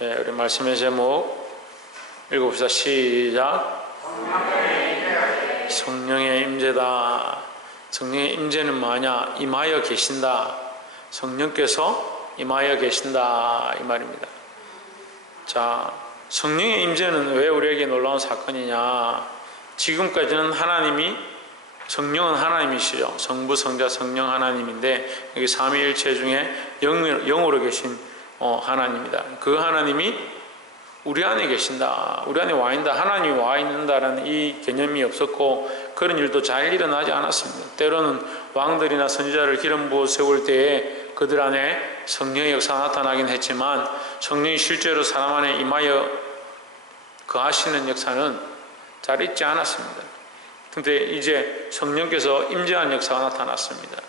예, 우리 말씀의 제목 읽어봅시다. 시작. 성령의 임재다. 성령의 임재는 뭐냐? 임하여 계신다. 성령께서 임하여 계신다 이 말입니다. 자, 성령의 임재는 왜 우리에게 놀라운 사건이냐? 지금까지는 하나님이 성령은 하나님이시죠. 성부, 성자, 성령 하나님인데 여기 삼위일체 중에 영, 영으로 계신 어, 하나님이다. 그 하나님이 우리 안에 계신다. 우리 안에 와 있다. 하나님이 와 있는다라는 이 개념이 없었고 그런 일도 잘 일어나지 않았습니다. 때로는 왕들이나 선지자를 기름 부어 세울 때에 그들 안에 성령의 역사가 나타나긴 했지만 성령이 실제로 사람 안에 임하여 거하시는 역사는 잘 있지 않았습니다. 근데 이제 성령께서 임재한 역사가 나타났습니다.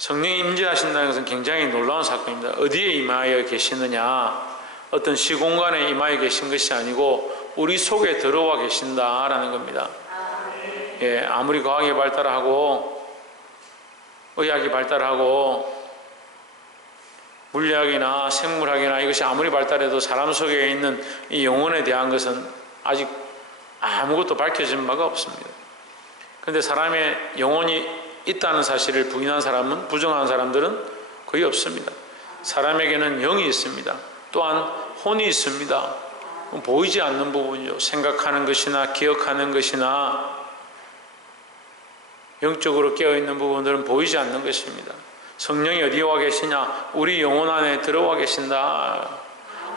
성령이 임재하신다는 것은 굉장히 놀라운 사건입니다. 어디에 임하여 계시느냐? 어떤 시공간에 임하여 계신 것이 아니고 우리 속에 들어와 계신다라는 겁니다. 예, 아무리 과학이 발달하고 의학이 발달하고 물리학이나 생물학이나 이것이 아무리 발달해도 사람 속에 있는 이 영혼에 대한 것은 아직 아무것도 밝혀진 바가 없습니다. 그런데 사람의 영혼이 있다는 사실을 부인한 사람은 부정한 사람들은 거의 없습니다. 사람에게는 영이 있습니다. 또한 혼이 있습니다. 보이지 않는 부분이죠. 생각하는 것이나 기억하는 것이나 영적으로 깨어있는 부분들은 보이지 않는 것입니다. 성령이 어디에 와 계시냐? 우리 영혼 안에 들어와 계신다.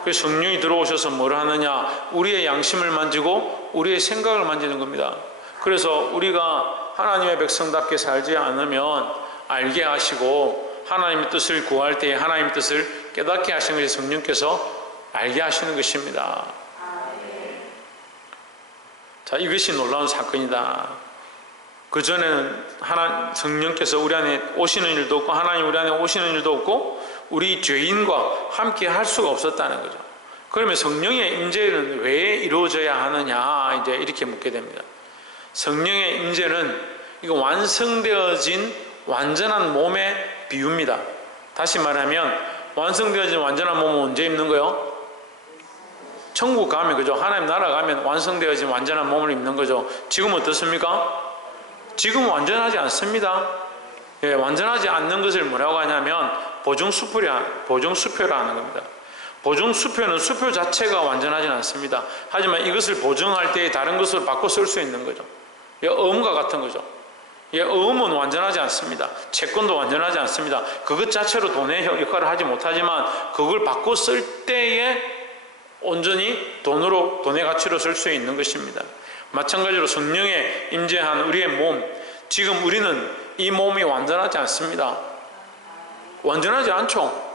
그 성령이 들어오셔서 뭘 하느냐? 우리의 양심을 만지고 우리의 생각을 만지는 겁니다. 그래서 우리가 하나님의 백성답게 살지 않으면 알게 하시고 하나님의 뜻을 구할 때에 하나님의 뜻을 깨닫게 하시는 것이 성령께서 알게 하시는 것입니다. 자, 이것이 놀라운 사건이다. 그 전에는 하나 성령께서 우리 안에 오시는 일도 없고 하나님 우리 안에 오시는 일도 없고 우리 죄인과 함께 할 수가 없었다는 거죠. 그러면 성령의 임재는 왜 이루어져야 하느냐 이제 이렇게 묻게 됩니다. 성령의 임재는 이거 완성되어진 완전한 몸의 비유입니다. 다시 말하면 완성되어진 완전한 몸은 언제 입는 거요? 천국 가면 그죠? 하나님 나라 가면 완성되어진 완전한 몸을 입는 거죠. 지금 어떻습니까? 지금 완전하지 않습니다. 예, 완전하지 않는 것을 뭐라고 하냐면 보증수표라, 보증수표라 하는 겁니다. 보증수표는 수표 자체가 완전하지 않습니다. 하지만 이것을 보증할 때 다른 것을 바꿔 쓸 수 있는 거죠. 예, 어음과 같은 거죠. 예, 어음은 완전하지 않습니다. 채권도 완전하지 않습니다. 그것 자체로 돈의 역할을 하지 못하지만 그걸 바꿔 쓸 때에 온전히 돈으로, 돈의 가치로 쓸 수 있는 것입니다. 마찬가지로 성령에 임재한 우리의 몸, 지금 우리는 이 몸이 완전하지 않습니다. 완전하지 않죠.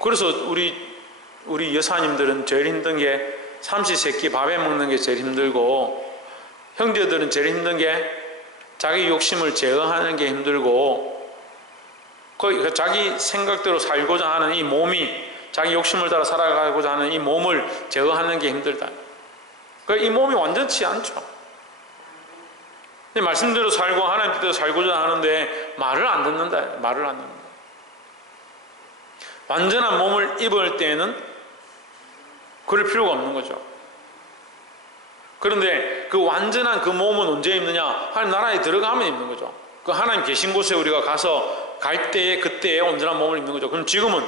그래서 우리 우리 여사님들은 제일 힘든 게 삼시세끼 밥에 먹는 게 제일 힘들고 형제들은 제일 힘든 게 자기 욕심을 제어하는 게 힘들고 그 자기 생각대로 살고자 하는 이 몸이 자기 욕심을 따라 살아가고자 하는 이 몸을 제어하는 게 힘들다. 이 몸이 완전치 않죠. 말씀대로 살고 하나님 뜻대로 살고자 하는데 말을 안 듣는다. 말을 안 듣는다. 완전한 몸을 입을 때에는 그럴 필요가 없는 거죠. 그런데 그 완전한 그 몸은 언제 입느냐? 하나님 나라에 들어가면 입는 거죠. 그 하나님 계신 곳에 우리가 가서 갈 때에 그때에 온전한 몸을 입는 거죠. 그럼 지금은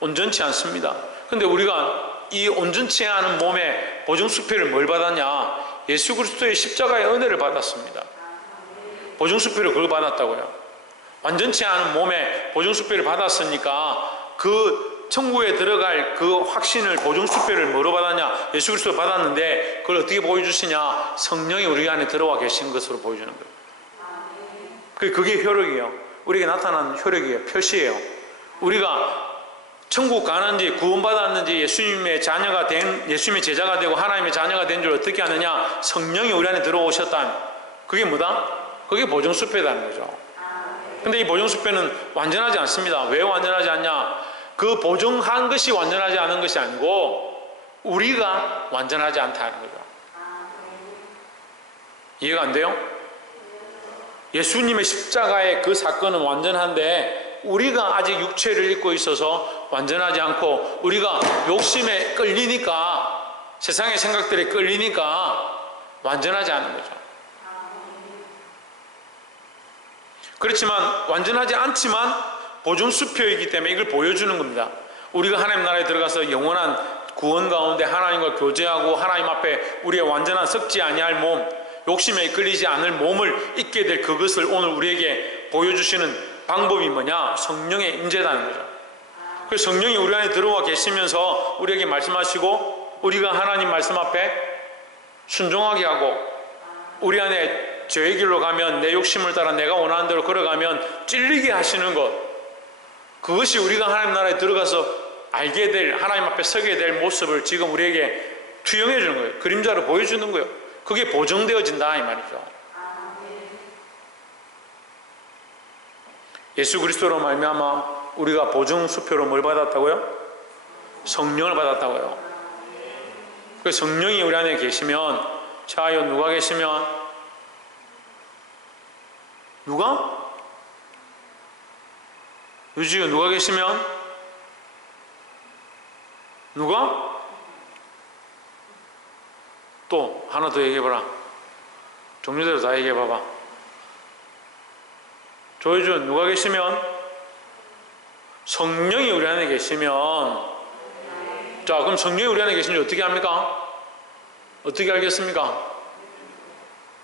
온전치 않습니다. 근데 우리가 이 온전치 않은 몸에 보증 수표를 뭘 받았냐? 예수 그리스도의 십자가의 은혜를 받았습니다. 보증 수표를 그걸 받았다고요. 완전치 않은 몸에 보증 수표를 받았으니까 그 천국에 들어갈 그 확신을 보증수표를 뭐로 받았냐? 예수 그리스도 받았는데 그걸 어떻게 보여주시냐? 성령이 우리 안에 들어와 계신 것으로 보여주는 거예요. 그게 효력이에요. 우리에게 나타난 효력이에요. 표시예요. 우리가 천국 가는지 구원받았는지 예수님의 자녀가 된 예수님의 제자가 되고 하나님의 자녀가 된 줄 어떻게 아느냐? 성령이 우리 안에 들어오셨다. 그게 뭐다? 그게 보증수표라는 거죠. 근데 이 보증수표는 완전하지 않습니다. 왜 완전하지 않냐? 그 보증한 것이 완전하지 않은 것이 아니고 우리가 완전하지 않다는 거죠. 이해가 안 돼요? 예수님의 십자가의 그 사건은 완전한데 우리가 아직 육체를 입고 있어서 완전하지 않고 우리가 욕심에 끌리니까 세상의 생각들에 끌리니까 완전하지 않은 거죠. 그렇지만 완전하지 않지만 보증 수표이기 때문에 이걸 보여주는 겁니다. 우리가 하나님 나라에 들어가서 영원한 구원 가운데 하나님과 교제하고 하나님 앞에 우리의 완전한 썩지 아니할 몸, 욕심에 끌리지 않을 몸을 잊게 될 그것을 오늘 우리에게 보여주시는 방법이 뭐냐? 성령의 임재라는 거죠. 그 성령이 우리 안에 들어와 계시면서 우리에게 말씀하시고 우리가 하나님 말씀 앞에 순종하게 하고 우리 안에 죄의 길로 가면 내 욕심을 따라 내가 원하는 대로 걸어가면 찔리게 하시는 것 그것이 우리가 하나님 나라에 들어가서 알게 될 하나님 앞에 서게 될 모습을 지금 우리에게 투영해 주는 거예요. 그림자로 보여주는 거예요. 그게 보정되어진다 이 말이죠. 예수 그리스도로 말미암아 우리가 보증 수표로 뭘 받았다고요? 성령을 받았다고요. 그 성령이 우리 안에 계시면 자요 누가 계시면 누가? 유지요 누가 계시면 누가? 또 하나 더 얘기해봐라. 종류대로 다 얘기해봐봐. 조효주 누가 계시면 성령이 우리 안에 계시면 자 그럼 성령이 우리 안에 계시면 어떻게 합니까? 어떻게 알겠습니까?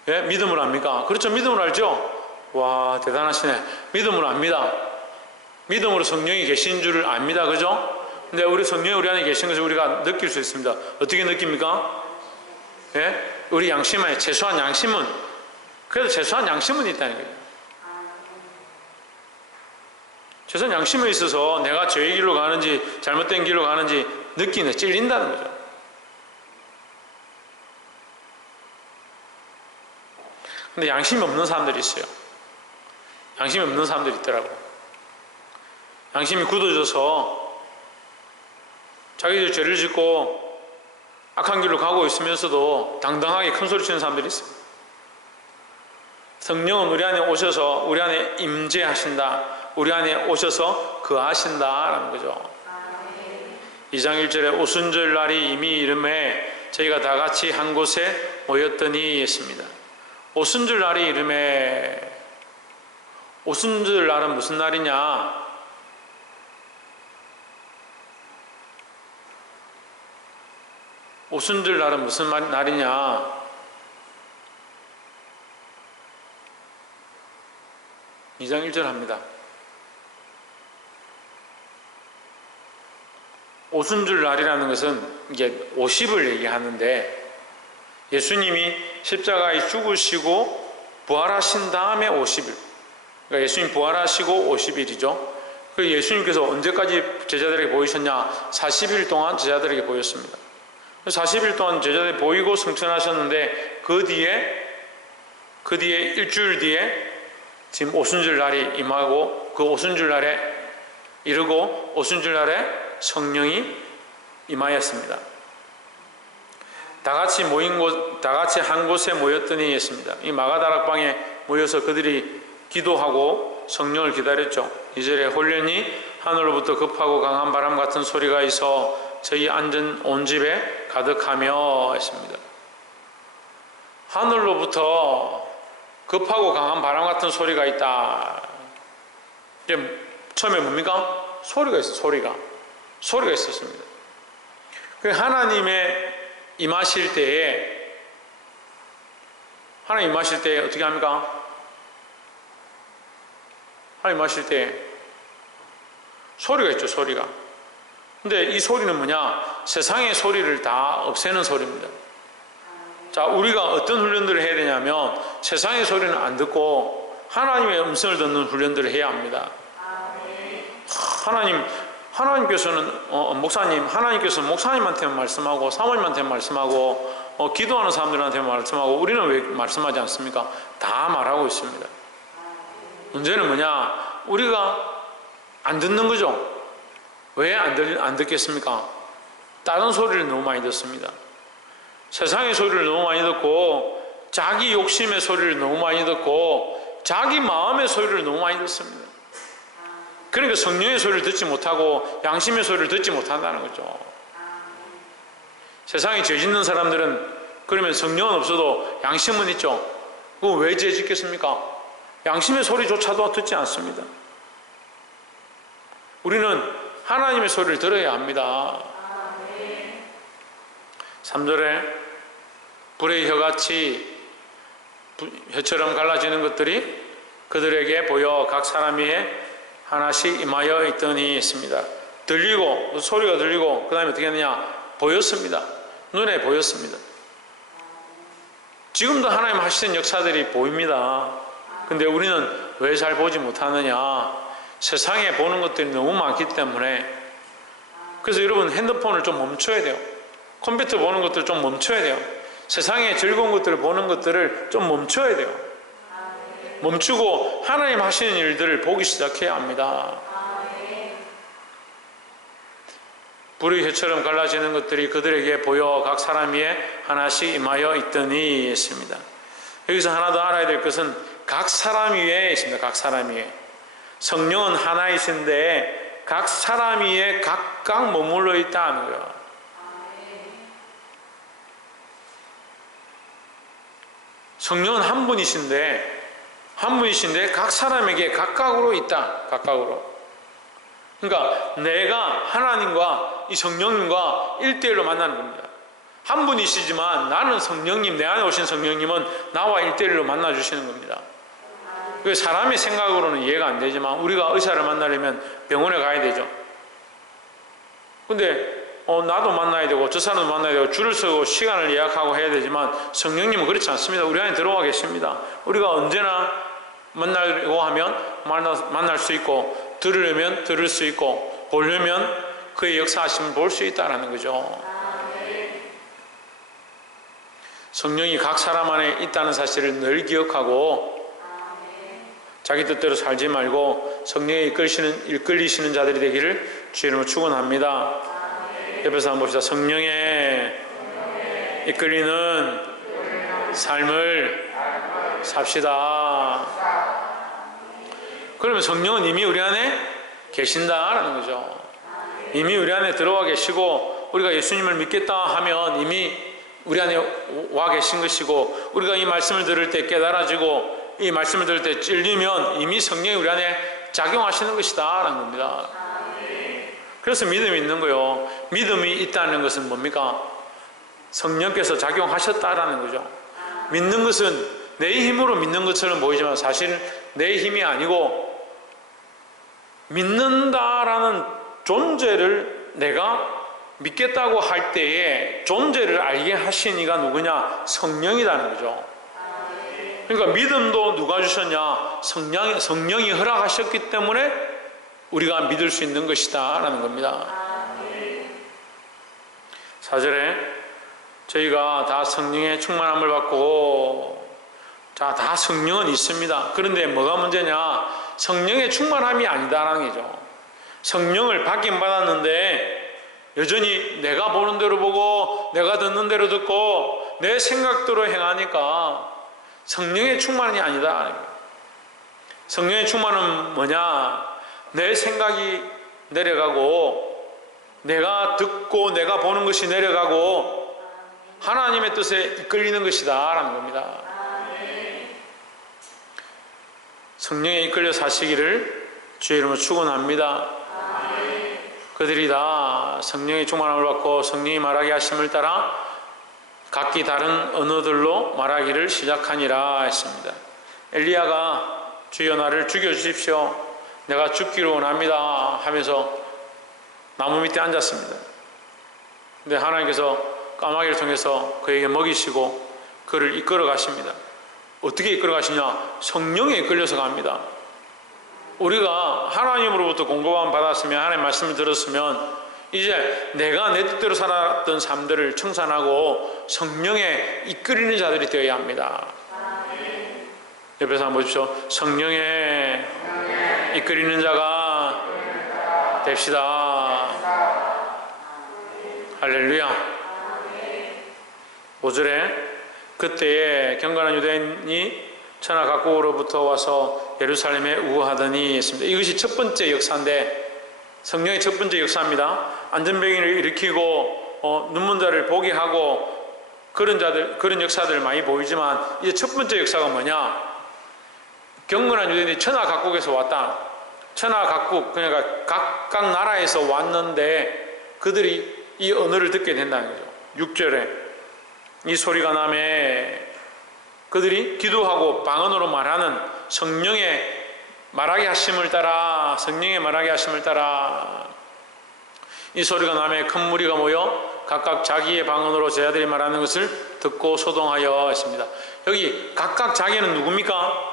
예? 믿음을 압니까? 그렇죠 믿음을 알죠? 와 대단하시네 믿음을 압니다 믿음으로 성령이 계신 줄을 압니다 그죠? 근데 우리 성령이 우리 안에 계신 것을 우리가 느낄 수 있습니다 어떻게 느낍니까? 예? 우리 양심에 최소한 양심은 그래도 최소한 양심은 있다는 거예요 최소한 양심에 있어서 내가 죄의 길로 가는지 잘못된 길로 가는지 느끼는 찔린다는 거죠. 근데 양심이 없는 사람들이 있어요. 양심이 없는 사람들이 있더라고. 양심이 굳어져서 자기들 죄를 짓고 악한 길로 가고 있으면서도 당당하게 큰 소리 치는 사람들이 있어요. 성령은 우리 안에 오셔서 우리 안에 임재하신다. 우리 안에 오셔서 거하신다라는 거죠. 2장 1절에 오순절 날이 이미 이름에 저희가 다 같이 한 곳에 모였더니 했습니다. 오순절 날이 이름에 오순절 날은 무슨 날이냐? 오순절 날은 무슨 말- 날이냐? 2장 1절 합니다. 오순절 날이라는 것은 이게 50을 얘기하는데 예수님이 십자가에 죽으시고 부활하신 다음에 50일. 그러니까 예수님 부활하시고 50일이죠. 그 예수님께서 언제까지 제자들에게 보이셨냐? 40일 동안 제자들에게 보였습니다. 40일 동안 제자들이 보이고 성천하셨는데 그 뒤에 그 뒤에 일주일 뒤에 지금 오순절 날이 임하고 그 오순절 날에 이르고 오순절 날에 성령이 임하였습니다. 다 같이 모인 곳, 다 같이 한 곳에 모였더니 했습니다. 이 마가다락방에 모여서 그들이 기도하고 성령을 기다렸죠. 이절에 홀련히 하늘로부터 급하고 강한 바람 같은 소리가 있어 저희 앉은 온 집에 가득하며 했습니다. 하늘로부터 급하고 강한 바람 같은 소리가 있다. 이게 처음에 뭡니까? 소리가 있어, 소리가. 소리가 있었습니다. 그 하나님의 임하실 때에 하나님 임하실 때 어떻게 합니까? 하나님 임하실 때 소리가 있죠, 소리가. 근데 이 소리는 뭐냐? 세상의 소리를 다 없애는 소리입니다. 자, 우리가 어떤 훈련들을 해야 되냐면 세상의 소리는 안 듣고 하나님의 음성을 듣는 훈련들을 해야 합니다. 하나님, 하나님께서는 어, 목사님, 하나님께서 목사님한테 말씀하고 사모님한테 말씀하고 어, 기도하는 사람들한테 말씀하고 우리는 왜 말씀하지 않습니까? 다 말하고 있습니다. 문제는 뭐냐? 우리가 안 듣는 거죠. 왜안안 듣겠습니까? 다른 소리를 너무 많이 듣습니다. 세상의 소리를 너무 많이 듣고 자기 욕심의 소리를 너무 많이 듣고 자기 마음의 소리를 너무 많이 듣습니다. 그러니까 성령의 소리를 듣지 못하고 양심의 소리를 듣지 못한다는 거죠. 세상에 죄 짓는 사람들은 그러면 성령은 없어도 양심은 있죠. 그거 왜죄 짓겠습니까? 양심의 소리조차도 듣지 않습니다. 우리는 하나님의 소리를 들어야 합니다. 3절에 불의 혀같이 혀처럼 갈라지는 것들이 그들에게 보여 각 사람 위에 하나씩 임하여 있더니 있습니다. 들리고 소리가 들리고 그 다음에 어떻게 했느냐 보였습니다. 눈에 보였습니다. 지금도 하나님 하시는 역사들이 보입니다. 근데 우리는 왜 잘 보지 못하느냐? 세상에 보는 것들이 너무 많기 때문에 그래서 여러분 핸드폰을 좀 멈춰야 돼요. 컴퓨터 보는 것들 좀 멈춰야 돼요. 세상에 즐거운 것들을 보는 것들을 좀 멈춰야 돼요. 멈추고 하나님 하시는 일들을 보기 시작해야 합니다. 불의 혀처럼 갈라지는 것들이 그들에게 보여 각 사람 위에 하나씩 임하여 있더니 했습니다. 여기서 하나 더 알아야 될 것은 각 사람 위에 있습니다. 각 사람 위에. 성령은 하나이신데 각 사람 위에 각각 머물러 있다는 거예요. 성령은 한 분이신데 한 분이신데 각 사람에게 각각으로 있다. 각각으로. 그러니까 내가 하나님과 이 성령님과 일대일로 만나는 겁니다. 한 분이시지만 나는 성령님, 내 안에 오신 성령님은 나와 일대일로 만나 주시는 겁니다. 그 사람의 생각으로는 이해가 안 되지만 우리가 의사를 만나려면 병원에 가야 되죠. 근데 어, 나도 만나야 되고 저 사람도 만나야 되고 줄을 서고 시간을 예약하고 해야 되지만 성령님은 그렇지 않습니다. 우리 안에 들어와 계십니다. 우리가 언제나 만나려고 하면 만나, 만날 수 있고 들으려면 들을 수 있고 보려면 그의 역사하심을 볼 수 있다는 거죠. 성령이 각 사람 안에 있다는 사실을 늘 기억하고 자기 뜻대로 살지 말고 성령에 이끌리시는, 이끌리시는 자들이 되기를 주이름으로 축원합니다. 옆에서 한번 봅시다. 성령에 이끌리는 삶을 삽시다. 그러면 성령은 이미 우리 안에 계신다라는 거죠. 이미 우리 안에 들어와 계시고 우리가 예수님을 믿겠다 하면 이미 우리 안에 와 계신 것이고 우리가 이 말씀을 들을 때 깨달아지고 이 말씀을 들을 때 찔리면 이미 성령이 우리 안에 작용하시는 것이다 라는 겁니다. 그래서 믿음이 있는 거요. 믿음이 있다는 것은 뭡니까? 성령께서 작용하셨다라는 거죠. 믿는 것은 내 힘으로 믿는 것처럼 보이지만 사실 내 힘이 아니고 믿는다라는 존재를 내가 믿겠다고 할 때에 존재를 알게 하신 이가 누구냐? 성령이라는 거죠. 그러니까 믿음도 누가 주셨냐? 성령, 성령이 허락하셨기 때문에 우리가 믿을 수 있는 것이다. 라는 겁니다. 사절에 저희가 다 성령의 충만함을 받고 자, 다 성령은 있습니다. 그런데 뭐가 문제냐? 성령의 충만함이 아니다라는 거죠. 성령을 받긴 받았는데 여전히 내가 보는 대로 보고 내가 듣는 대로 듣고 내 생각대로 행하니까 성령의 충만이 아니다. 성령의 충만은 뭐냐? 내 생각이 내려가고 내가 듣고 내가 보는 것이 내려가고 하나님의 뜻에 이끌리는 것이다 라는 겁니다. 성령에 이끌려 사시기를 주의 이름으로 축원합니다. 그들이 다 성령의 충만함을 받고 성령이 말하게 하심을 따라 각기 다른 언어들로 말하기를 시작하니라 했습니다. 엘리야가 주여 나를 죽여 주십시오. 내가 죽기로 원합니다. 하면서 나무 밑에 앉았습니다. 근데 하나님께서 까마귀를 통해서 그에게 먹이시고 그를 이끌어 가십니다. 어떻게 이끌어 가시냐? 성령에 이끌려서 갑니다. 우리가 하나님으로부터 공급함 받았으면 하나님 말씀을 들었으면 이제 내가 내 뜻대로 살았던 삶들을 청산하고 성령에 이끌리는 자들이 되어야 합니다. 옆에서 한번 보십시오. 성령에 이끌리는 자가 됩시다. 할렐루야. 5절에 그때에 경건한 유대인이 천하 각국으로부터 와서 예루살렘에 우호하더니 했습니다. 이것이 첫 번째 역사인데 성령의 첫 번째 역사입니다. 안전병을 일으키고 어, 눈먼 자를 보게 하고 그런 자들 그런 역사들 많이 보이지만 이제 첫 번째 역사가 뭐냐? 경건한 유대인이 천하 각국에서 왔다. 천하 각국 그러니까 각각 나라에서 왔는데 그들이 이 언어를 듣게 된다는 거죠. 6절에 이 소리가 남에 그들이 기도하고 방언으로 말하는 성령의 말하게 하심을 따라 성령의 말하게 하심을 따라 이 소리가 남에 큰 무리가 모여 각각 자기의 방언으로 제자들이 말하는 것을 듣고 소동하여 했습니다. 여기 각각 자기는 누굽니까?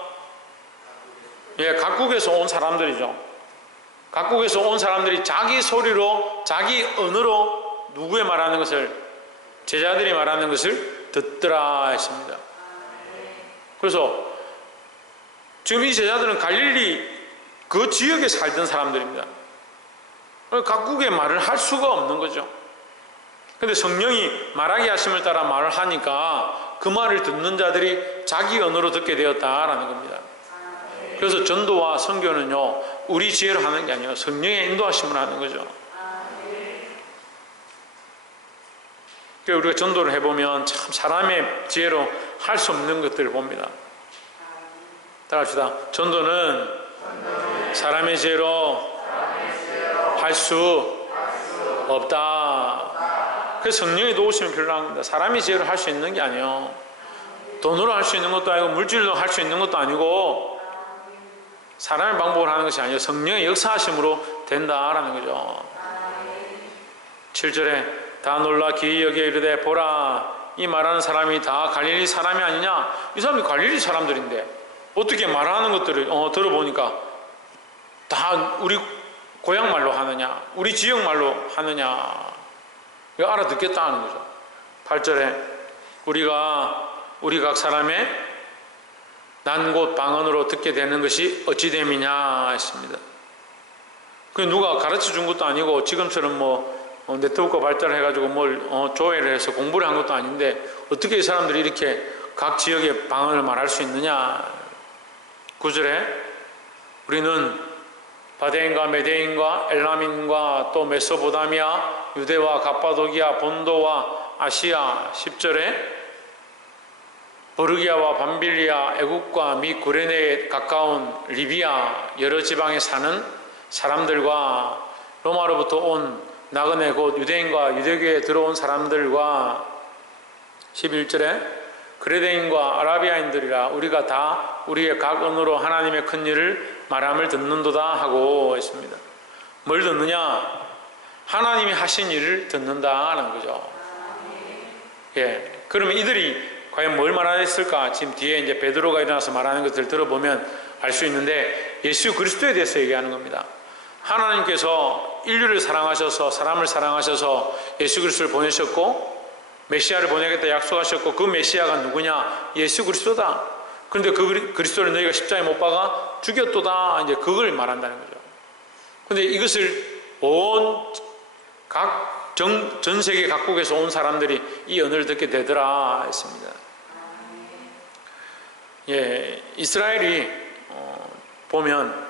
예, 각국에서 온 사람들이죠. 각국에서 온 사람들이 자기 소리로 자기 언어로 누구의 말하는 것을 제자들이 말하는 것을 듣더라 했습니다. 그래서 지금 이 제자들은 갈릴리 그 지역에 살던 사람들입니다. 각국의 말을 할 수가 없는 거죠. 근데 성령이 말하게 하심을 따라 말을 하니까 그 말을 듣는 자들이 자기 언어로 듣게 되었다라는 겁니다. 그래서 전도와 선교는요, 우리 지혜로 하는 게 아니에요. 성령의 인도하심을 하는 거죠. 그러니까 우리가 전도를 해보면 참 사람의 지혜로 할 수 없는 것들을 봅니다. 따라합시다. 전도는 사람의 지혜로 할 수 없다. 그래서 성령의 도우심이 필요한 겁니다. 사람의 지혜로 할 수 있는 게 아니에요. 돈으로 할 수 있는 것도 아니고 물질로 할 수 있는 것도 아니고 사람의 방법을 하는 것이 아니고 성령의 역사하심으로 된다라는 거죠. 7절에 다 놀라 여겨 이르되 보라 이 말하는 사람이 다 갈릴리 사람이 아니냐 이 사람이 갈릴리 사람들인데 어떻게 말하는 것들을 어, 들어보니까 다 우리 고향 말로 하느냐 우리 지역 말로 하느냐 이거 알아듣겠다 하는 거죠 8절에 우리가 우리 각 사람의 난곳 방언으로 듣게 되는 것이 어찌 됨이냐 했습니다. 그 누가 가르쳐 준 것도 아니고 지금처럼 뭐 어, 네트워크 발달해가지고 뭘 어, 조회를 해서 공부를 한 것도 아닌데 어떻게 이 사람들이 이렇게 각 지역의 방언을 말할 수 있느냐. 구절에 우리는 바데인과 메데인과 엘라민과 또 메소보다미아 유대와 갑바도기아 본도와 아시아 10절에 버르기아와 밤빌리아 애국과 미 구레네에 가까운 리비아 여러 지방에 사는 사람들과 로마로부터 온 나그네 곧 유대인과 유대교에 들어온 사람들과 11절에 그레데인과 아라비아인들이라 우리가 다 우리의 각 언어로 하나님의 큰 일을 말함을 듣는도다 하고 있습니다. 뭘 듣느냐? 하나님이 하신 일을 듣는다는 거죠. 예. 그러면 이들이 과연 뭘 말하였을까? 지금 뒤에 이제 베드로가 일어나서 말하는 것들을 들어보면 알 수 있는데 예수 그리스도에 대해서 얘기하는 겁니다. 하나님께서 인류를 사랑하셔서 사람을 사랑하셔서 예수 그리스도를 보내셨고 메시아를 보내겠다 약속하셨고 그 메시아가 누구냐? 예수 그리스도다. 그런데 그 그리스도를 너희가 십자가에 못 박아 죽였도다. 이제 그걸 말한다는 거죠. 근데 이것을 온 각 전 세계 각국에서 온 사람들이 이 언어를 듣게 되더라 했습니다. 예, 이스라엘이 어, 보면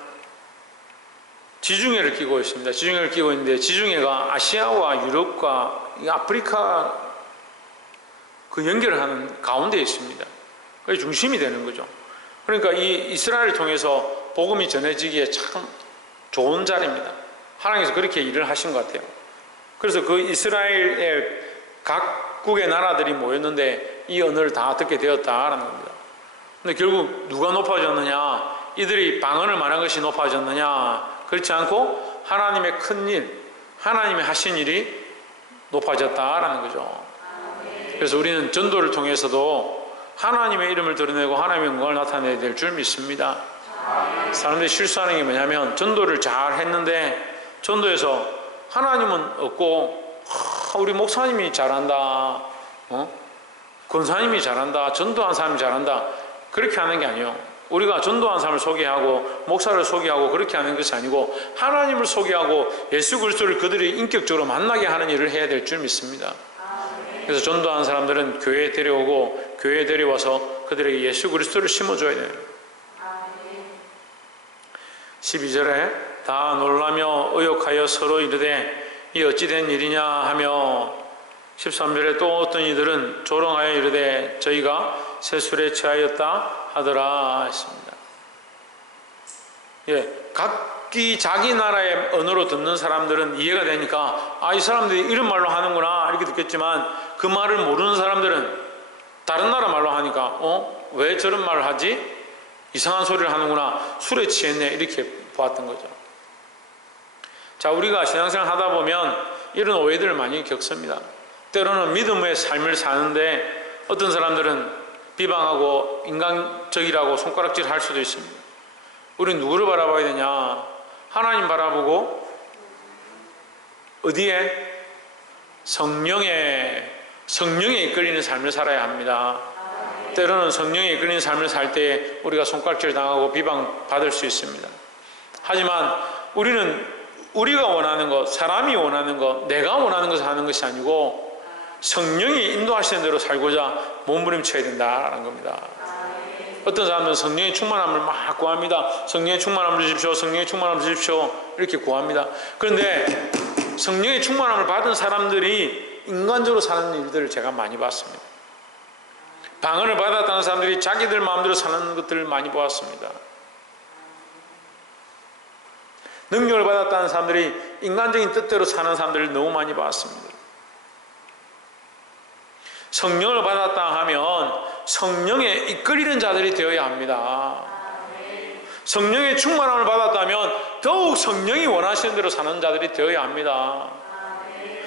지중해를 끼고 있습니다. 지중해를 끼고 있는데 지중해가 아시아와 유럽과 아프리카 그 연결을 하는 가운데 있습니다. 그게 중심이 되는 거죠. 그러니까 이 이스라엘을 통해서 복음이 전해지기에 참 좋은 자리입니다. 하나님께서 그렇게 일을 하신 것 같아요. 그래서 그 이스라엘의 각국의 나라들이 모였는데 이 언어를 다 듣게 되었다라는 겁니다. 근데 결국 누가 높아졌느냐? 이들이 방언을 말한 것이 높아졌느냐? 그렇지 않고 하나님의 큰 일, 하나님의 하신 일이 높아졌다라는 거죠. 그래서 우리는 전도를 통해서도 하나님의 이름을 드러내고 하나님의 영광을 나타내야 될 줄 믿습니다. 사람들이 실수하는 게 뭐냐면 전도를 잘 했는데 전도에서 하나님은 없고 우리 목사님이 잘한다, 어? 권사님이 잘한다, 전도한 사람이 잘한다 그렇게 하는 게 아니에요. 우리가 전도한 사람을 소개하고 목사를 소개하고 그렇게 하는 것이 아니고 하나님을 소개하고 예수 그리스도를 그들이 인격적으로 만나게 하는 일을 해야 될 줄 믿습니다. 그래서 전도하는 사람들은 교회에 데려오고 교회에 데려와서 그들에게 예수 그리스도를 심어줘야 돼요. 12절에 다 놀라며 의욕하여 서로 이르되 이 어찌된 일이냐 하며 13절에 또 어떤 이들은 조롱하여 이르되 저희가 세술에 취하였다 하더라 했습니다. 예, 각기 자기 나라의 언어로 듣는 사람들은 이해가 되니까 아 이 사람들이 이런 말로 하는구나 이렇게 듣겠지만 그 말을 모르는 사람들은 다른 나라 말로 하니까 어? 왜 저런 말을 하지? 이상한 소리를 하는구나 술에 취했네 이렇게 보았던 거죠. 자 우리가 신앙생활 하다 보면 이런 오해들을 많이 겪습니다. 때로는 믿음의 삶을 사는데 어떤 사람들은 비방하고 인간적이라고 손가락질 할 수도 있습니다. 우리는 누구를 바라봐야 되냐? 하나님 바라보고 어디에 성령의 성령에 이끌리는 삶을 살아야 합니다. 때로는 성령에 이끌리는 삶을 살 때 우리가 손가락질 당하고 비방 받을 수 있습니다. 하지만 우리는 우리가 원하는 것, 사람이 원하는 것, 내가 원하는 것을 하는 것이 아니고 성령이 인도하시는 대로 살고자 몸부림쳐야 된다라는 겁니다. 어떤 사람들은 성령의 충만함을 막 구합니다. 성령의 충만함을 주십시오. 성령의 충만함을 주십시오. 이렇게 구합니다. 그런데 성령의 충만함을 받은 사람들이 인간적으로 사는 일들을 제가 많이 봤습니다. 방언을 받았다는 사람들이 자기들 마음대로 사는 것들을 많이 보았습니다. 능력을 받았다는 사람들이 인간적인 뜻대로 사는 사람들을 너무 많이 봤습니다. 성령을 받았다 하면 성령에 이끌리는 자들이 되어야 합니다. 성령의 충만함을 받았다면 더욱 성령이 원하시는 대로 사는 자들이 되어야 합니다.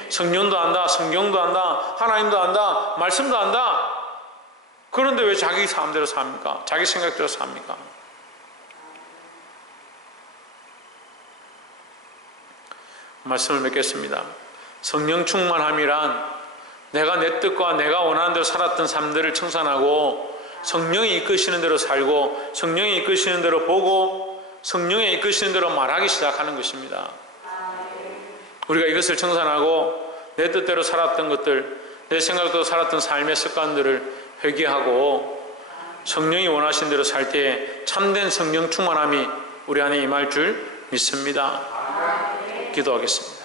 성령도 안다, 성경도 안다, 하나님도 안다, 말씀도 안다. 그런데 왜 자기 마음대로 삽니까? 자기 생각대로 삽니까? 말씀을 맺겠습니다. 성령 충만함이란 내가 내 뜻과 내가 원하는 대로 살았던 삶들을 청산하고 성령이 이끄시는 대로 살고 성령이 이끄시는 대로 보고 성령이 이끄시는 대로 말하기 시작하는 것입니다. 우리가 이것을 청산하고 내 뜻대로 살았던 것들, 내 생각대로 살았던 삶의 습관들을 회개하고 성령이 원하신 대로 살때 참된 성령 충만함이 우리 안에 임할 줄 믿습니다. 기도하겠습니다.